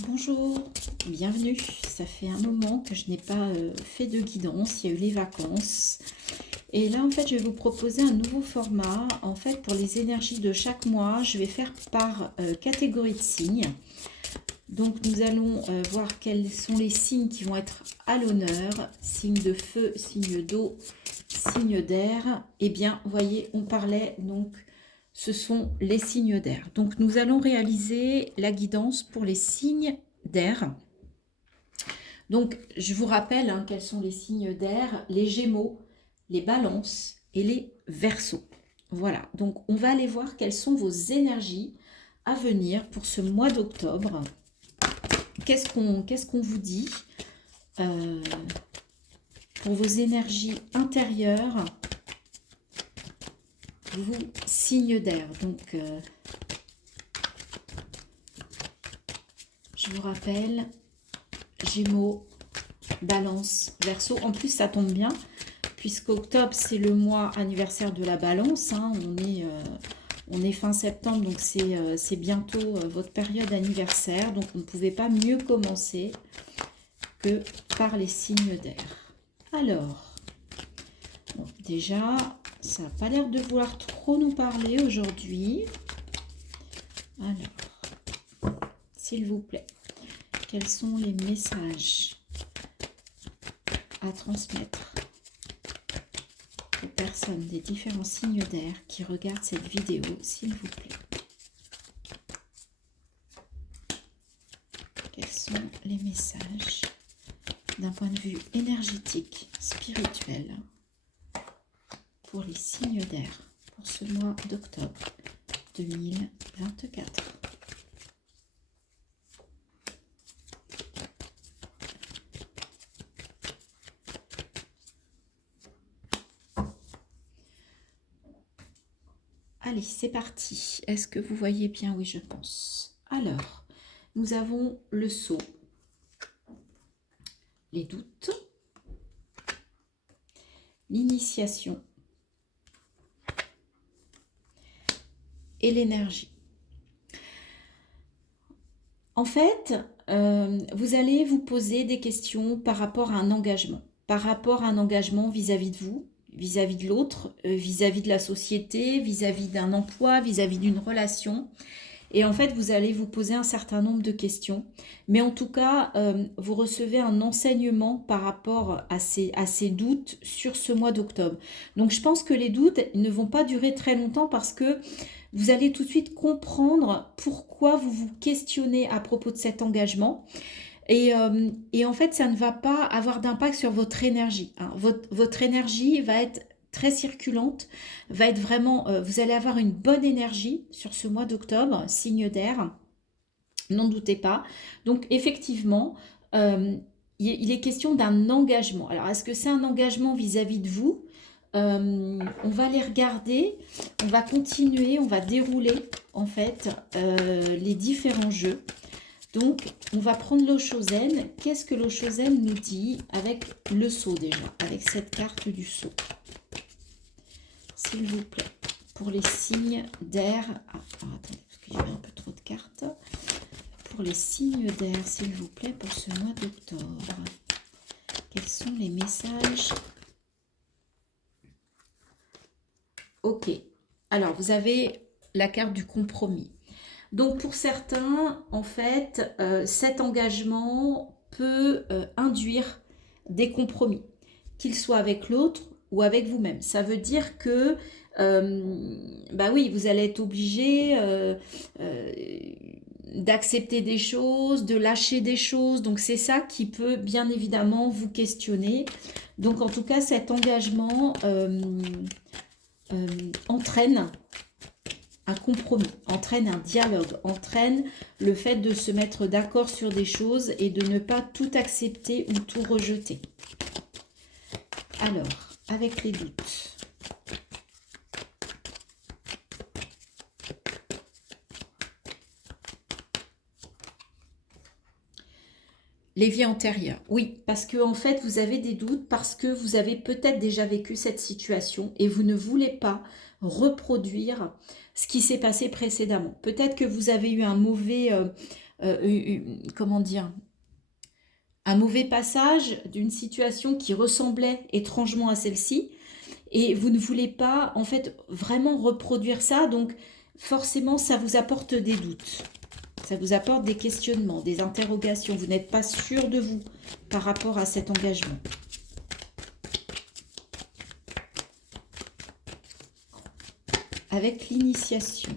Bonjour, bienvenue. Ça fait un moment que je n'ai pas fait de guidance, il y a eu les vacances. Et là, en fait, je vais vous proposer un nouveau format. En fait, pour les énergies de chaque mois, je vais faire par catégorie de signes. Donc, nous allons voir quels sont les signes qui vont être à l'honneur. Signe de feu, signe d'eau, signe d'air. Eh bien, vous voyez, on parlait donc... Ce sont les signes d'air. Donc, nous allons réaliser la guidance pour les signes d'air. Donc, je vous rappelle quels sont les signes d'air, les Gémeaux, les Balances et les Verseaux. Voilà, donc on va aller voir quelles sont vos énergies à venir pour ce mois d'octobre. Qu'est-ce qu'on vous dit pour vos énergies intérieures, vous, signes d'air. Donc, je vous rappelle, Gémeaux, Balance, Verseau. En plus, ça tombe bien, puisqu'octobre, c'est le mois anniversaire de la Balance. On est fin septembre, donc c'est bientôt votre période anniversaire. Donc, on ne pouvait pas mieux commencer que par les signes d'air. Alors, bon, déjà, ça n'a pas l'air de vouloir trop nous parler aujourd'hui. Alors, s'il vous plaît, quels sont les messages à transmettre aux personnes des différents signes d'air qui regardent cette vidéo, s'il vous plaît? Quels sont les messages d'un point de vue énergétique, spirituel, pour les signes d'air pour ce mois d'octobre 2024? Allez, c'est parti. Est-ce que vous voyez bien? Oui, je pense. Alors, nous avons le sceau, les doutes, l'initiation et l'énergie. En fait, vous allez vous poser des questions par rapport à un engagement. Par rapport à un engagement vis-à-vis de vous, vis-à-vis de l'autre, vis-à-vis de la société, vis-à-vis d'un emploi, vis-à-vis d'une relation. Et en fait, vous allez vous poser un certain nombre de questions. Mais en tout cas, vous recevez un enseignement par rapport à ces doutes sur ce mois d'octobre. Donc, je pense que les doutes ne vont pas durer très longtemps parce que vous allez tout de suite comprendre pourquoi vous vous questionnez à propos de cet engagement. Et en fait, ça ne va pas avoir d'impact sur votre énergie. Votre énergie va être très circulante, va être vraiment, vous allez avoir une bonne énergie sur ce mois d'octobre, signe d'air, n'en doutez pas. Donc effectivement, il est question d'un engagement. Alors est-ce que c'est un engagement vis-à-vis de vous? On va les regarder, on va continuer, on va dérouler en fait les différents jeux. Donc, on va prendre l'Oshozen. Qu'est-ce que l'Oshozen nous dit avec le sceau déjà, avec cette carte du sceau? S'il vous plaît, pour les signes d'air. Ah, attendez, parce qu'il y avait un peu trop de cartes. Pour les signes d'air, s'il vous plaît, pour ce mois d'octobre. Quels sont les messages? Ok. Alors, vous avez la carte du compromis. Donc pour certains, en fait, cet engagement peut induire des compromis, qu'ils soient avec l'autre ou avec vous-même. Ça veut dire que, bah oui, vous allez être obligé d'accepter des choses, de lâcher des choses. Donc c'est ça qui peut bien évidemment vous questionner. Donc en tout cas, cet engagement entraîne un compromis, entraîne un dialogue, entraîne le fait de se mettre d'accord sur des choses et de ne pas tout accepter ou tout rejeter. Alors, avec les doutes. Les vies antérieures, oui, parce que en fait, vous avez des doutes parce que vous avez peut-être déjà vécu cette situation et vous ne voulez pas reproduire ce qui s'est passé précédemment. Peut-être que vous avez eu un mauvais comment dire, un mauvais passage d'une situation qui ressemblait étrangement à celle-ci, et vous ne voulez pas en fait vraiment reproduire ça, donc forcément ça vous apporte des doutes, ça vous apporte des questionnements, des interrogations, vous n'êtes pas sûr de vous par rapport à cet engagement. Avec l'initiation.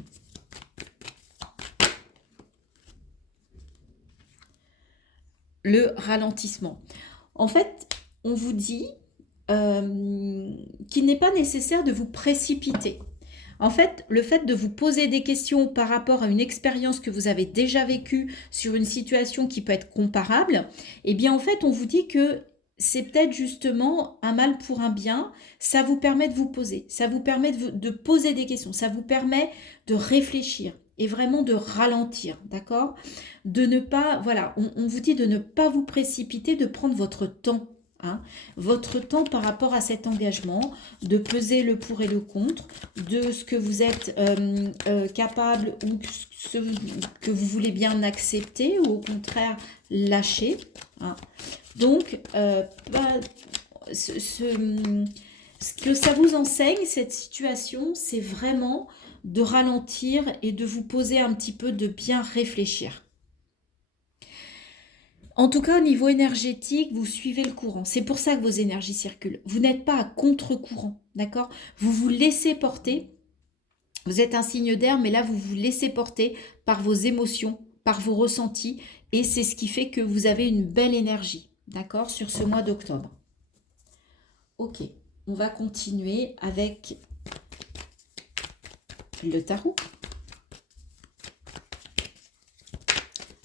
Le ralentissement. En fait, on vous dit qu'il n'est pas nécessaire de vous précipiter. En fait, le fait de vous poser des questions par rapport à une expérience que vous avez déjà vécue sur une situation qui peut être comparable, eh bien en fait, on vous dit que c'est peut-être justement un mal pour un bien, ça vous permet de vous poser, ça vous permet de poser des questions, ça vous permet de réfléchir et vraiment de ralentir, d'accord? De ne pas, voilà, on vous dit de ne pas vous précipiter, de prendre votre temps. Hein, votre temps par rapport à cet engagement, de peser le pour et le contre, de ce que vous êtes capable ou ce que vous voulez bien accepter ou au contraire lâcher. Hein. Donc, ce que ça vous enseigne, cette situation, c'est vraiment de ralentir et de vous poser un petit peu, de bien réfléchir. En tout cas, au niveau énergétique, vous suivez le courant. C'est pour ça que vos énergies circulent. Vous n'êtes pas à contre-courant, d'accord? Vous vous laissez porter. Vous êtes un signe d'air, mais là, vous vous laissez porter par vos émotions, par vos ressentis. Et c'est ce qui fait que vous avez une belle énergie, d'accord, sur ce mois d'octobre. Ok, on va continuer avec le tarot.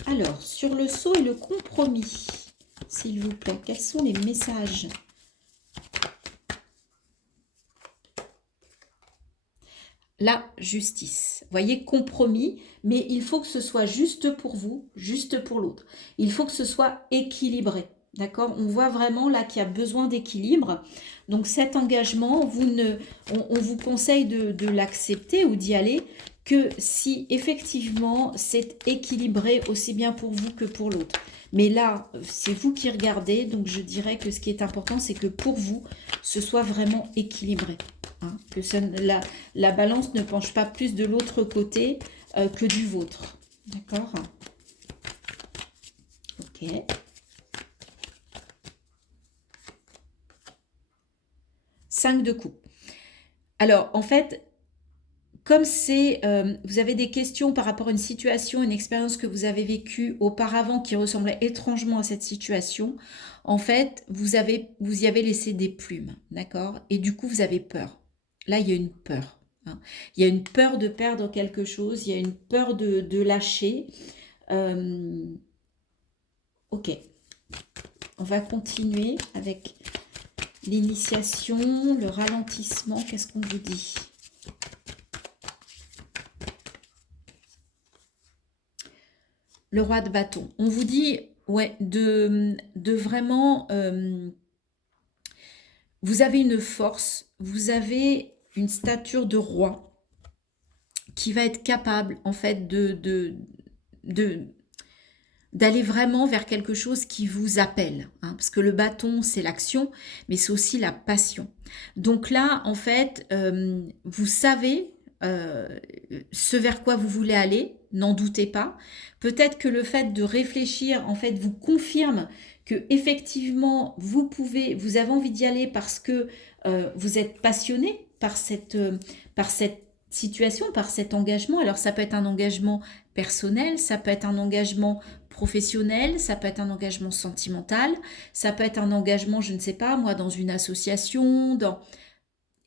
Alors, sur le sceau et le compromis, s'il vous plaît, quels sont les messages? La justice. Voyez, compromis, mais il faut que ce soit juste pour vous, juste pour l'autre. Il faut que ce soit équilibré. D'accord? On voit vraiment là qu'il y a besoin d'équilibre. Donc cet engagement, on vous conseille de l'accepter ou d'y aller que si effectivement c'est équilibré aussi bien pour vous que pour l'autre. Mais là, c'est vous qui regardez, donc je dirais que ce qui est important, c'est que pour vous, ce soit vraiment équilibré. Hein, que la balance ne penche pas plus de l'autre côté que du vôtre. D'accord? Ok. 5 de coupe. Alors, en fait, comme c'est, vous avez des questions par rapport à une situation, une expérience que vous avez vécue auparavant qui ressemblait étrangement à cette situation, en fait, vous y avez laissé des plumes, d'accord? Et du coup, vous avez peur. Là, il y a une peur. Hein. Il y a une peur de perdre quelque chose, il y a une peur de lâcher. Ok. On va continuer avec l'initiation, le ralentissement. Qu'est-ce qu'on vous dit ? Le roi de bâton. On vous dit, ouais, de vraiment... vous avez une force, vous avez une stature de roi qui va être capable, en fait, d'aller vraiment vers quelque chose qui vous appelle. Hein, parce que le bâton, c'est l'action, mais c'est aussi la passion. Donc là, en fait, vous savez ce vers quoi vous voulez aller, n'en doutez pas. Peut-être que le fait de réfléchir, en fait, vous confirme que effectivement vous avez envie d'y aller parce que vous êtes passionné par cette situation, par cet engagement. Alors ça peut être un engagement personnel, ça peut être un engagement professionnel, ça peut être un engagement sentimental, ça peut être un engagement, je ne sais pas, moi, dans une association,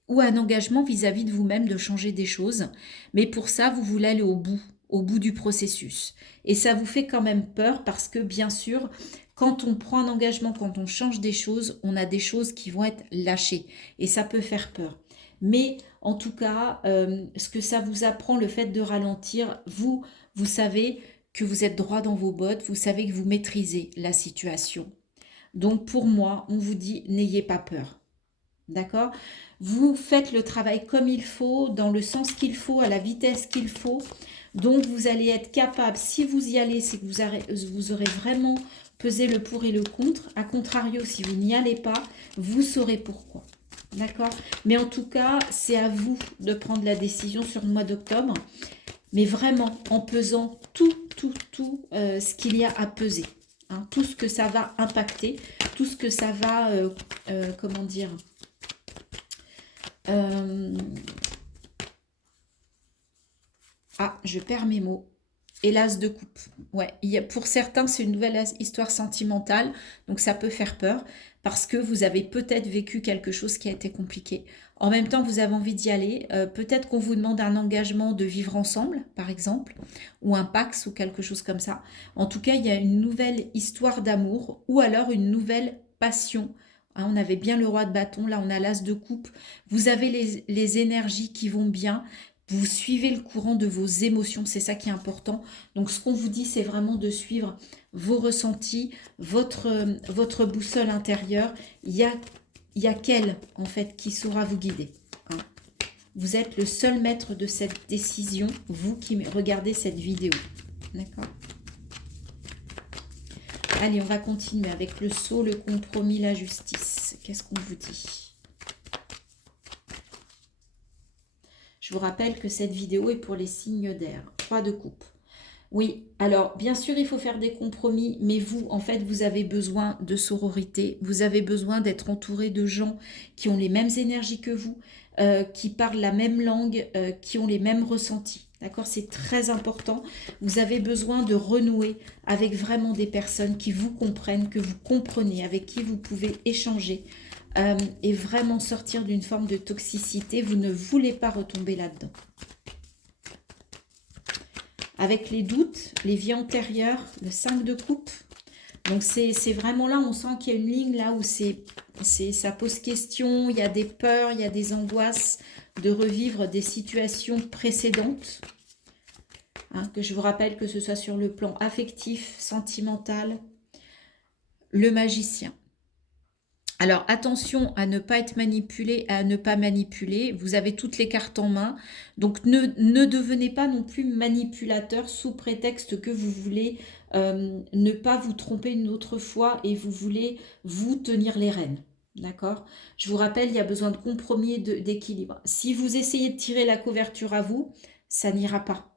ou un engagement vis-à-vis de vous-même de changer des choses. Mais pour ça, vous voulez aller au bout du processus. Et ça vous fait quand même peur parce que, bien sûr, quand on prend un engagement, quand on change des choses, on a des choses qui vont être lâchées. Et ça peut faire peur. Mais en tout cas, ce que ça vous apprend, le fait de ralentir, vous savez que vous êtes droit dans vos bottes, vous savez que vous maîtrisez la situation. Donc pour moi, on vous dit, n'ayez pas peur. D'accord? Vous faites le travail comme il faut, dans le sens qu'il faut, à la vitesse qu'il faut. Donc, vous allez être capable, si vous y allez, c'est que vous aurez vraiment pesé le pour et le contre. A contrario, si vous n'y allez pas, vous saurez pourquoi. D'accord? Mais en tout cas, c'est à vous de prendre la décision sur le mois d'octobre. Mais vraiment, en pesant tout ce qu'il y a à peser. Hein, tout ce que ça va impacter, tout ce que ça va, comment dire, je perds mes mots. Et l'as de coupe. Ouais, pour certains, c'est une nouvelle histoire sentimentale, donc ça peut faire peur, parce que vous avez peut-être vécu quelque chose qui a été compliqué. En même temps, vous avez envie d'y aller. Peut-être qu'on vous demande un engagement de vivre ensemble, par exemple, ou un pax ou quelque chose comme ça. En tout cas, il y a une nouvelle histoire d'amour, ou alors une nouvelle passion. Hein, on avait bien le roi de bâton, là on a l'as de coupe. Vous avez les énergies qui vont bien. Vous suivez le courant de vos émotions, c'est ça qui est important. Donc ce qu'on vous dit, c'est vraiment de suivre vos ressentis, votre boussole intérieure. Il y a qu'elle, en fait, qui saura vous guider. Hein. Vous êtes le seul maître de cette décision, vous qui regardez cette vidéo. D'accord? Allez, on va continuer avec le sceau, le compromis, la justice. Qu'est-ce qu'on vous dit ? Je vous rappelle que cette vidéo est pour les signes d'air. 3 de coupe. Oui, alors bien sûr, il faut faire des compromis, mais vous, en fait, vous avez besoin de sororité. Vous avez besoin d'être entouré de gens qui ont les mêmes énergies que vous, qui parlent la même langue, qui ont les mêmes ressentis. D'accord? C'est très important. Vous avez besoin de renouer avec vraiment des personnes qui vous comprennent, que vous comprenez, avec qui vous pouvez échanger. Et vraiment sortir d'une forme de toxicité. Vous ne voulez pas retomber là-dedans. Avec les doutes, les vies antérieures, le 5 de coupe. Donc c'est vraiment là, on sent qu'il y a une ligne là où ça pose question, il y a des peurs, il y a des angoisses de revivre des situations précédentes. Hein, que je vous rappelle que ce soit sur le plan affectif, sentimental, le magicien. Alors, attention à ne pas être manipulé, à ne pas manipuler. Vous avez toutes les cartes en main. Donc, ne devenez pas non plus manipulateur sous prétexte que vous voulez ne pas vous tromper une autre fois et vous voulez vous tenir les rênes. D'accord? Je vous rappelle, il y a besoin de compromis et d'équilibre. Si vous essayez de tirer la couverture à vous, ça n'ira pas.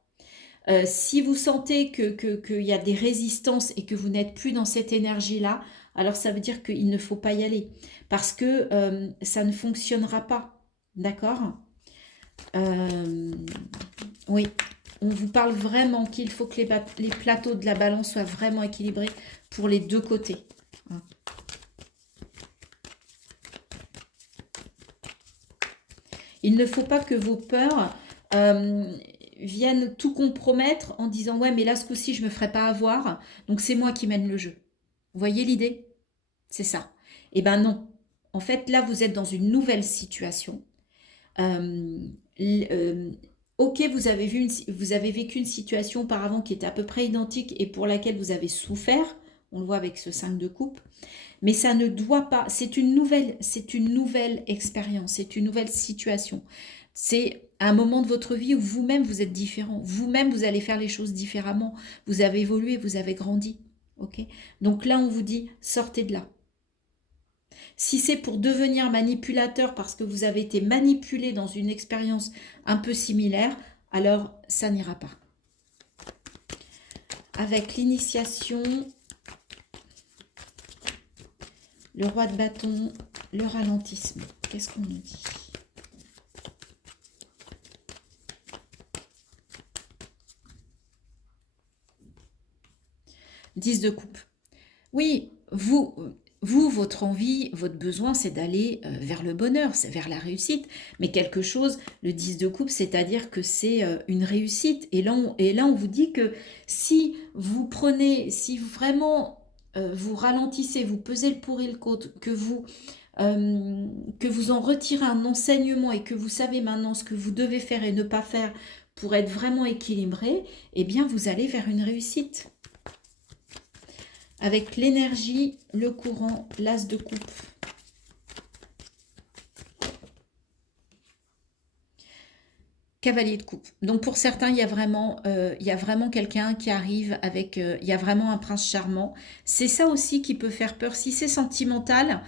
Si vous sentez qu'il y a des résistances et que vous n'êtes plus dans cette énergie-là, alors ça veut dire qu'il ne faut pas y aller. Parce que ça ne fonctionnera pas. D'accord? Oui, on vous parle vraiment qu'il faut que les plateaux de la balance soient vraiment équilibrés pour les deux côtés. Hein. Il ne faut pas que vos peurs viennent tout compromettre en disant « Ouais, mais là, ce coup-ci, je ne me ferai pas avoir, donc c'est moi qui mène le jeu. » Vous voyez l'idée? C'est ça. Eh bien non. En fait, là, vous êtes dans une nouvelle situation. Ok, vous avez vécu une situation auparavant qui était à peu près identique et pour laquelle vous avez souffert. On le voit avec ce 5 de coupe. Mais ça ne doit pas... C'est une nouvelle expérience, c'est une nouvelle situation. C'est un moment de votre vie où vous-même, vous êtes différent. Vous-même, vous allez faire les choses différemment. Vous avez évolué, vous avez grandi. Ok? Donc là, on vous dit, sortez de là. Si c'est pour devenir manipulateur parce que vous avez été manipulé dans une expérience un peu similaire, alors ça n'ira pas. Avec l'initiation, le roi de bâton, le ralentissement. Qu'est-ce qu'on nous dit ? Dix de coupe. Oui, votre envie, votre besoin, c'est d'aller vers le bonheur, c'est vers la réussite. Mais quelque chose, le 10 de coupe, c'est-à-dire que c'est une réussite. Et là, on vous dit que si vous vraiment vous ralentissez, vous pesez le pour et le contre, que vous en retirez un enseignement et que vous savez maintenant ce que vous devez faire et ne pas faire pour être vraiment équilibré, eh bien, vous allez vers une réussite. Avec l'énergie, le courant, l'as de coupe. Cavalier de coupe. Donc pour certains, il y a vraiment quelqu'un qui arrive avec, il y a vraiment un prince charmant. C'est ça aussi qui peut faire peur. Si c'est sentimental,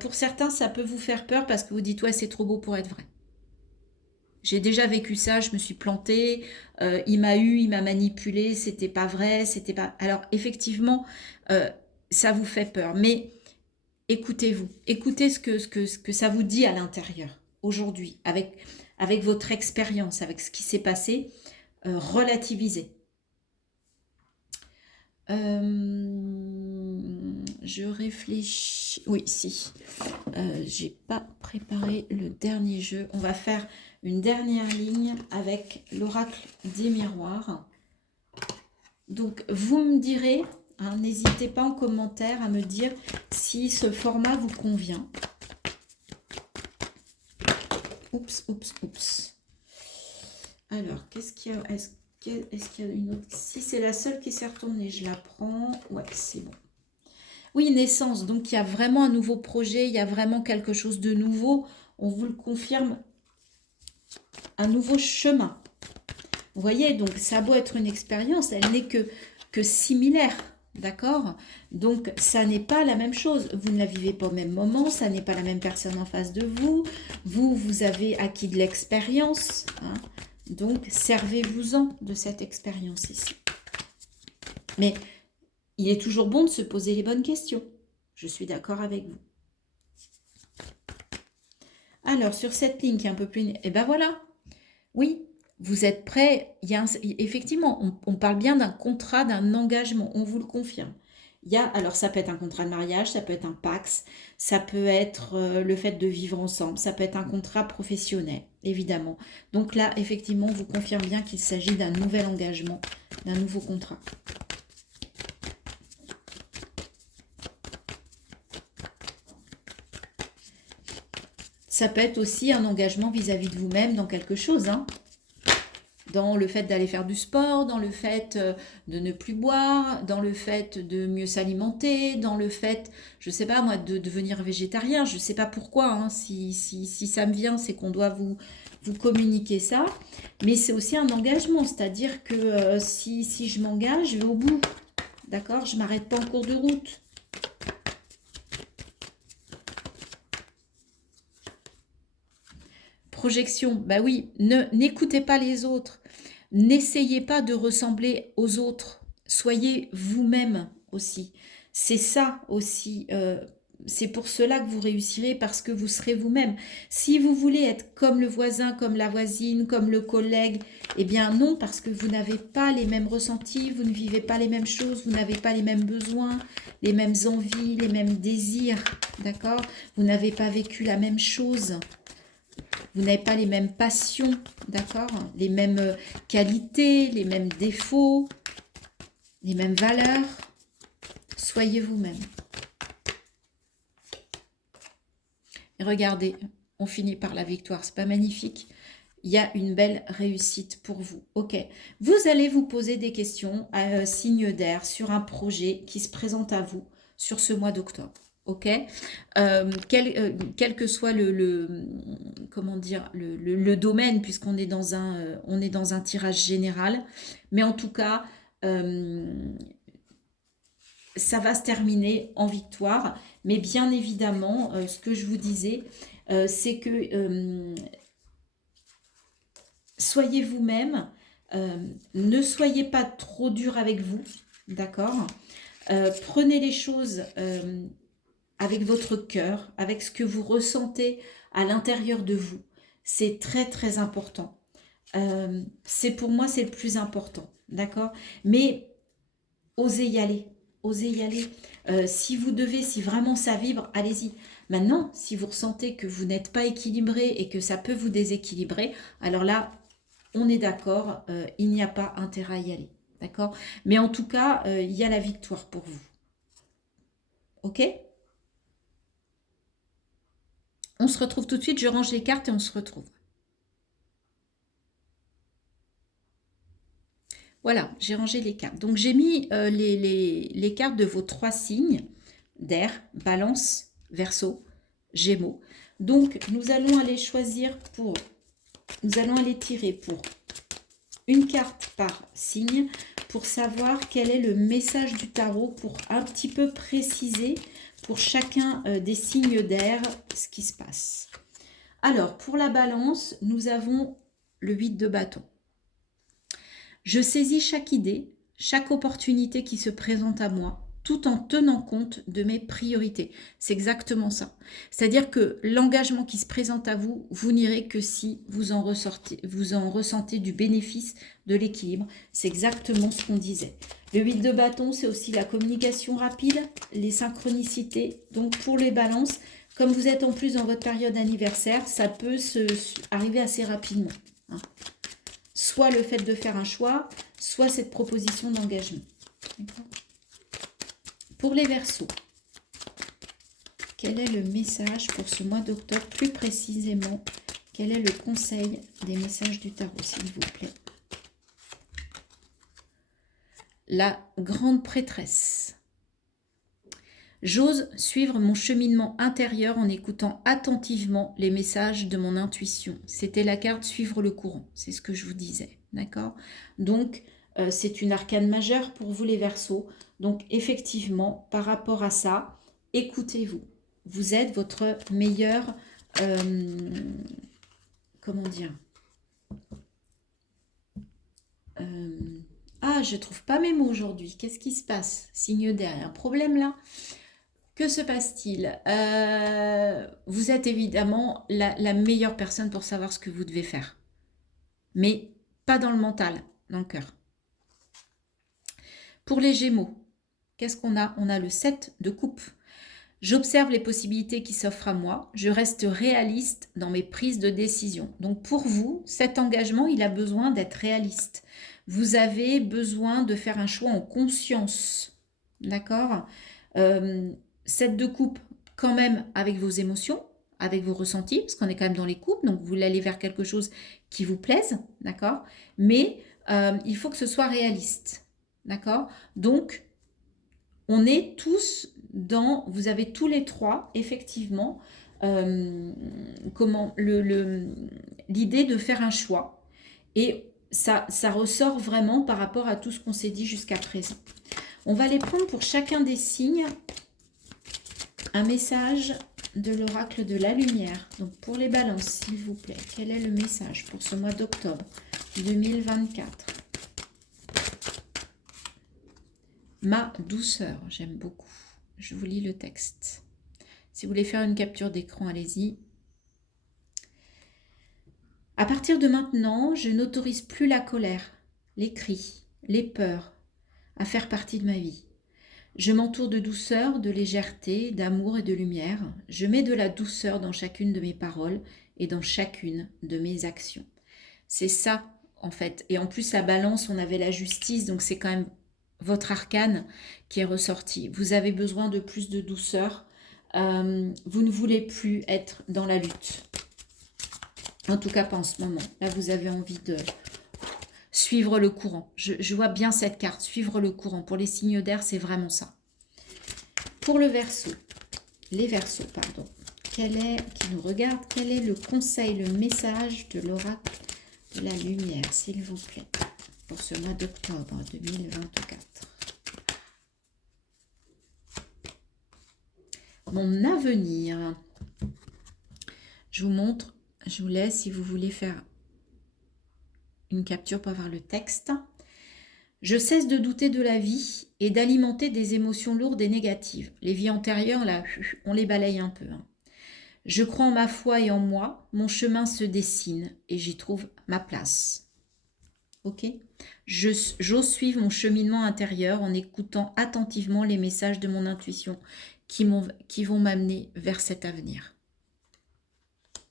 pour certains, ça peut vous faire peur parce que vous dites, ouais, c'est trop beau pour être vrai. J'ai déjà vécu ça, je me suis plantée, il m'a eu, il m'a manipulé, c'était pas vrai, c'était pas. Alors effectivement, euh, ça vous fait peur, mais écoutez-vous, écoutez ce que ça vous dit à l'intérieur aujourd'hui, avec votre expérience, avec ce qui s'est passé, relativisez. Je réfléchis. Oui, si. J'ai pas préparé le dernier jeu. On va faire une dernière ligne avec l'oracle des miroirs. Donc, vous me direz, hein, n'hésitez pas en commentaire à me dire si ce format vous convient. Oups, oups, oups. Alors, qu'est-ce qu'il y a? Est-ce qu'il y a une autre? Si c'est la seule qui s'est retournée, je la prends. Ouais, c'est bon. Oui, naissance. Donc, il y a vraiment un nouveau projet. Il y a vraiment quelque chose de nouveau. On vous le confirme. Un nouveau chemin. Vous voyez, donc ça a beau être une expérience, elle n'est que similaire. D'accord? Donc, ça n'est pas la même chose. Vous ne la vivez pas au même moment. Ça n'est pas la même personne en face de vous. Vous avez acquis de l'expérience. Hein. Donc, servez-vous-en de cette expérience ici. Mais il est toujours bon de se poser les bonnes questions. Je suis d'accord avec vous. Alors, sur cette ligne qui est un peu plus... Eh ben voilà. Oui, vous êtes prêts. Effectivement, on parle bien d'un contrat, d'un engagement. On vous le confirme. Alors, ça peut être un contrat de mariage, ça peut être un Pax, ça peut être le fait de vivre ensemble, ça peut être un contrat professionnel, évidemment. Donc là, effectivement, on vous confirme bien qu'il s'agit d'un nouvel engagement, d'un nouveau contrat. Ça peut être aussi un engagement vis-à-vis de vous-même dans quelque chose, hein. Dans le fait d'aller faire du sport, dans le fait de ne plus boire, dans le fait de mieux s'alimenter, dans le fait, je ne sais pas moi, de devenir végétarien. Je ne sais pas pourquoi, hein. Si ça me vient, c'est qu'on doit vous communiquer ça. Mais c'est aussi un engagement, c'est-à-dire que si je m'engage, je vais au bout. D'accord? Je ne m'arrête pas en cours de route. Projection, bah oui, n'écoutez pas les autres. N'essayez pas de ressembler aux autres. Soyez vous-même aussi. C'est ça aussi. C'est pour cela que vous réussirez parce que vous serez vous-même. Si vous voulez être comme le voisin, comme la voisine, comme le collègue, eh bien non, parce que vous n'avez pas les mêmes ressentis, vous ne vivez pas les mêmes choses, vous n'avez pas les mêmes besoins, les mêmes envies, les mêmes désirs. D'accord? Vous n'avez pas vécu la même chose. Vous n'avez pas les mêmes passions, d'accord? Les mêmes qualités, les mêmes défauts, les mêmes valeurs. Soyez vous-même. Et regardez, on finit par la victoire. C'est pas magnifique? Il y a une belle réussite pour vous. Ok. Vous allez vous poser des questions à signe d'air sur un projet qui se présente à vous sur ce mois d'octobre. Ok, quel que soit comment dire, le domaine, puisqu'on est on est dans un tirage général, mais en tout cas, ça va se terminer en victoire. Mais bien évidemment, ce que je vous disais, c'est que soyez vous-même, ne soyez pas trop dur avec vous, d'accord? Prenez les choses avec votre cœur, avec ce que vous ressentez à l'intérieur de vous. C'est très très important. C'est pour moi, c'est le plus important, d'accord? Mais osez y aller, osez y aller. Si vous devez, si vraiment ça vibre, allez-y. Maintenant, si vous ressentez que vous n'êtes pas équilibré et que ça peut vous déséquilibrer, alors là, on est d'accord, il n'y a pas intérêt à y aller, d'accord? Mais en tout cas, il y a la victoire pour vous. Ok? On se retrouve tout de suite, je range les cartes et on se retrouve. Voilà, j'ai rangé les cartes. Donc j'ai mis les cartes de vos 3 signes d'air, Balance, Verseau, Gémeaux. Donc nous allons aller choisir pour nous allons aller tirer pour une carte par signe pour savoir quel est le message du tarot, pour un petit peu préciser pour chacun des signes d'air ce qui se passe. Alors, pour la balance, nous avons le 8 de bâton. Je saisis chaque idée, chaque opportunité qui se présente à moi, tout en tenant compte de mes priorités. C'est exactement ça. C'est-à-dire que l'engagement qui se présente à vous, vous n'irez que si vous en ressentez du bénéfice, de l'équilibre. C'est exactement ce qu'on disait. Le 8 de bâton, c'est aussi la communication rapide, les synchronicités. Donc pour les balances, comme vous êtes en plus dans votre période anniversaire, ça peut arriver assez rapidement. Hein. Soit le fait de faire un choix, soit cette proposition d'engagement. Pour les Verseaux, quel est le message pour ce mois d'octobre? Plus précisément, quel est le conseil des messages du tarot, s'il vous plaît? La grande prêtresse. J'ose suivre mon cheminement intérieur en écoutant attentivement les messages de mon intuition. C'était la carte suivre le courant, c'est ce que je vous disais, d'accord? Donc, c'est une arcane majeure pour vous les Verseaux. Donc, effectivement, par rapport à ça, écoutez-vous. Vous êtes votre meilleur, comment dire? Je ne trouve pas mes mots aujourd'hui. Qu'est-ce qui se passe? Signe d'air, il y a un problème là? Que se passe-t-il? Vous êtes évidemment la meilleure personne pour savoir ce que vous devez faire. Mais pas dans le mental, dans le cœur. Pour les Gémeaux, qu'est-ce qu'on a? On a le 7 de coupe. J'observe les possibilités qui s'offrent à moi. Je reste réaliste dans mes prises de décision. Donc pour vous, cet engagement, il a besoin d'être réaliste. Vous avez besoin de faire un choix en conscience. D'accord? 7 de coupe, quand même avec vos émotions, avec vos ressentis, parce qu'on est quand même dans les coupes, donc vous voulez aller vers quelque chose qui vous plaise, d'accord? Mais il faut que ce soit réaliste, d'accord? Donc, on est tous dans, vous avez tous les trois, effectivement, l'idée de faire un choix. Et ça ressort vraiment par rapport à tout ce qu'on s'est dit jusqu'à présent. On va les prendre pour chacun des signes. Un message de l'oracle de la lumière. Donc pour les balances, s'il vous plaît, quel est le message pour ce mois d'octobre 2024? Ma douceur, j'aime beaucoup. Je vous lis le texte. Si vous voulez faire une capture d'écran, allez-y. À partir de maintenant, je n'autorise plus la colère, les cris, les peurs à faire partie de ma vie. Je m'entoure de douceur, de légèreté, d'amour et de lumière. Je mets de la douceur dans chacune de mes paroles et dans chacune de mes actions. C'est ça, en fait. Et en plus, la balance, on avait la justice, donc c'est quand même votre arcane qui est ressorti. Vous avez besoin de plus de douceur. Vous ne voulez plus être dans la lutte. En tout cas, pas en ce moment. Là, vous avez envie de suivre le courant. Je vois bien cette carte, suivre le courant. Pour les signes d'air, c'est vraiment ça. Pour le Verseau, les Verseaux, pardon, qui nous regarde, quel est le conseil, le message de l'oracle de la lumière, s'il vous plaît, pour ce mois d'octobre 2024. Mon avenir. Je vous montre, je vous laisse si vous voulez faire une capture pour avoir le texte. Je cesse de douter de la vie et d'alimenter des émotions lourdes et négatives. Les vies antérieures, là, on les balaye un peu. Hein. Je crois en ma foi et en moi. Mon chemin se dessine et j'y trouve ma place. Ok? J'ose suivre mon cheminement intérieur en écoutant attentivement les messages de mon intuition qui vont m'amener vers cet avenir.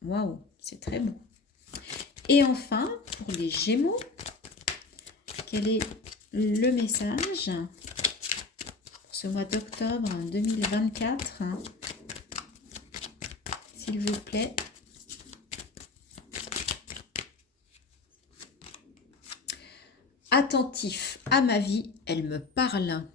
Waouh, c'est très beau. Et enfin, pour les Gémeaux, quel est le message pour ce mois d'octobre 2024, s'il vous plaît? Attentif à ma vie, elle me parle.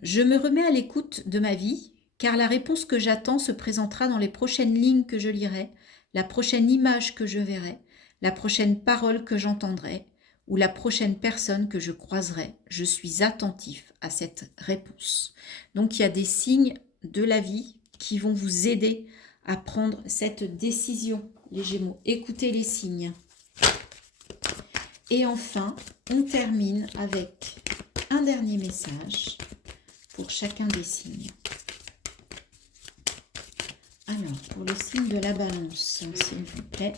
Je me remets à l'écoute de ma vie, car la réponse que j'attends se présentera dans les prochaines lignes que je lirai, la prochaine image que je verrai, la prochaine parole que j'entendrai, ou la prochaine personne que je croiserai. Je suis attentif à cette réponse. Donc il y a des signes de la vie qui vont vous aider à prendre cette décision, les Gémeaux. Écoutez les signes. Et enfin, on termine avec un dernier message pour chacun des signes. Alors, pour le signe de la Balance, s'il vous plaît.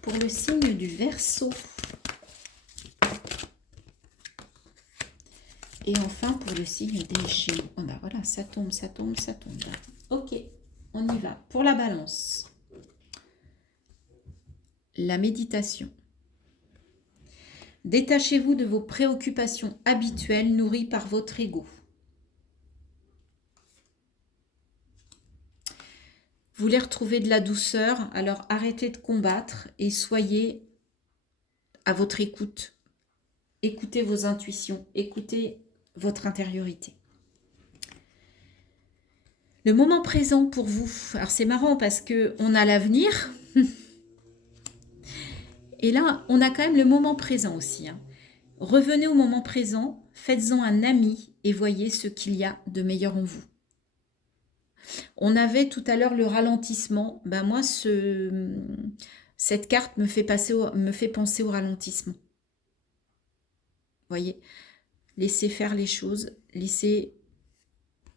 Pour le signe du Verseau. Et enfin, pour le signe des Gémeaux. Oh ben voilà, ça tombe, ça tombe, ça tombe. Ok, on y va. Pour la Balance. La méditation. Détachez-vous de vos préoccupations habituelles nourries par votre ego. Vous voulez retrouver de la douceur, alors arrêtez de combattre et soyez à votre écoute. Écoutez vos intuitions, écoutez votre intériorité. Le moment présent pour vous, alors c'est marrant parce qu'on a l'avenir, et là on a quand même le moment présent aussi. Revenez au moment présent, faites-en un ami et voyez ce qu'il y a de meilleur en vous. On avait tout à l'heure le ralentissement. Ben moi, cette carte me fait penser au ralentissement. Voyez, laissez faire les choses, laissez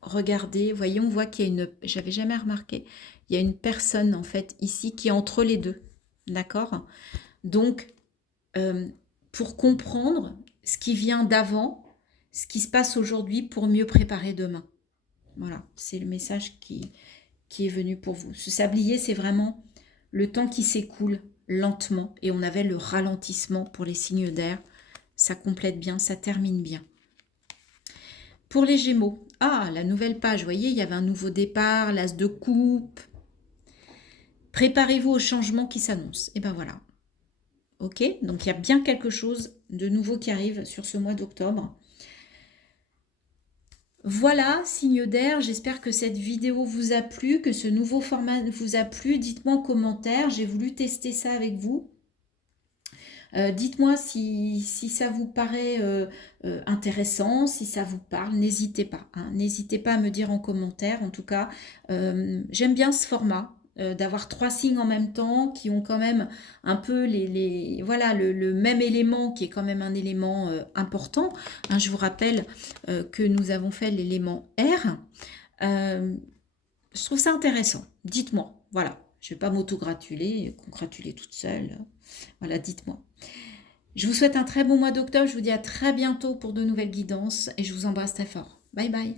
regarder. Voyez, on voit qu'il y a une... J'avais jamais remarqué. Il y a une personne, en fait, ici, qui est entre les deux. D'accord? Donc, pour comprendre ce qui vient d'avant, ce qui se passe aujourd'hui pour mieux préparer demain. Voilà, c'est le message qui est venu pour vous. Ce sablier, c'est vraiment le temps qui s'écoule lentement. Et on avait le ralentissement pour les signes d'air. Ça complète bien, ça termine bien. Pour les Gémeaux, la nouvelle page, vous voyez, il y avait un nouveau départ, l'as de coupe. Préparez-vous au changement qui s'annonce. Et ben voilà. Ok, donc il y a bien quelque chose de nouveau qui arrive sur ce mois d'octobre. Voilà, signe d'air, j'espère que cette vidéo vous a plu, que ce nouveau format vous a plu. Dites-moi en commentaire, j'ai voulu tester ça avec vous. Dites-moi si ça vous paraît intéressant, si ça vous parle, n'hésitez pas. N'hésitez pas à me dire en commentaire. En tout cas, j'aime bien ce format. D'avoir 3 signes en même temps qui ont quand même un peu voilà, le même élément qui est quand même un élément important. Je vous rappelle que nous avons fait l'élément R. Je trouve ça intéressant. Dites-moi. Voilà. Je ne vais pas congratuler toute seule. Voilà, dites-moi. Je vous souhaite un très bon mois d'octobre. Je vous dis à très bientôt pour de nouvelles guidances et je vous embrasse très fort. Bye bye.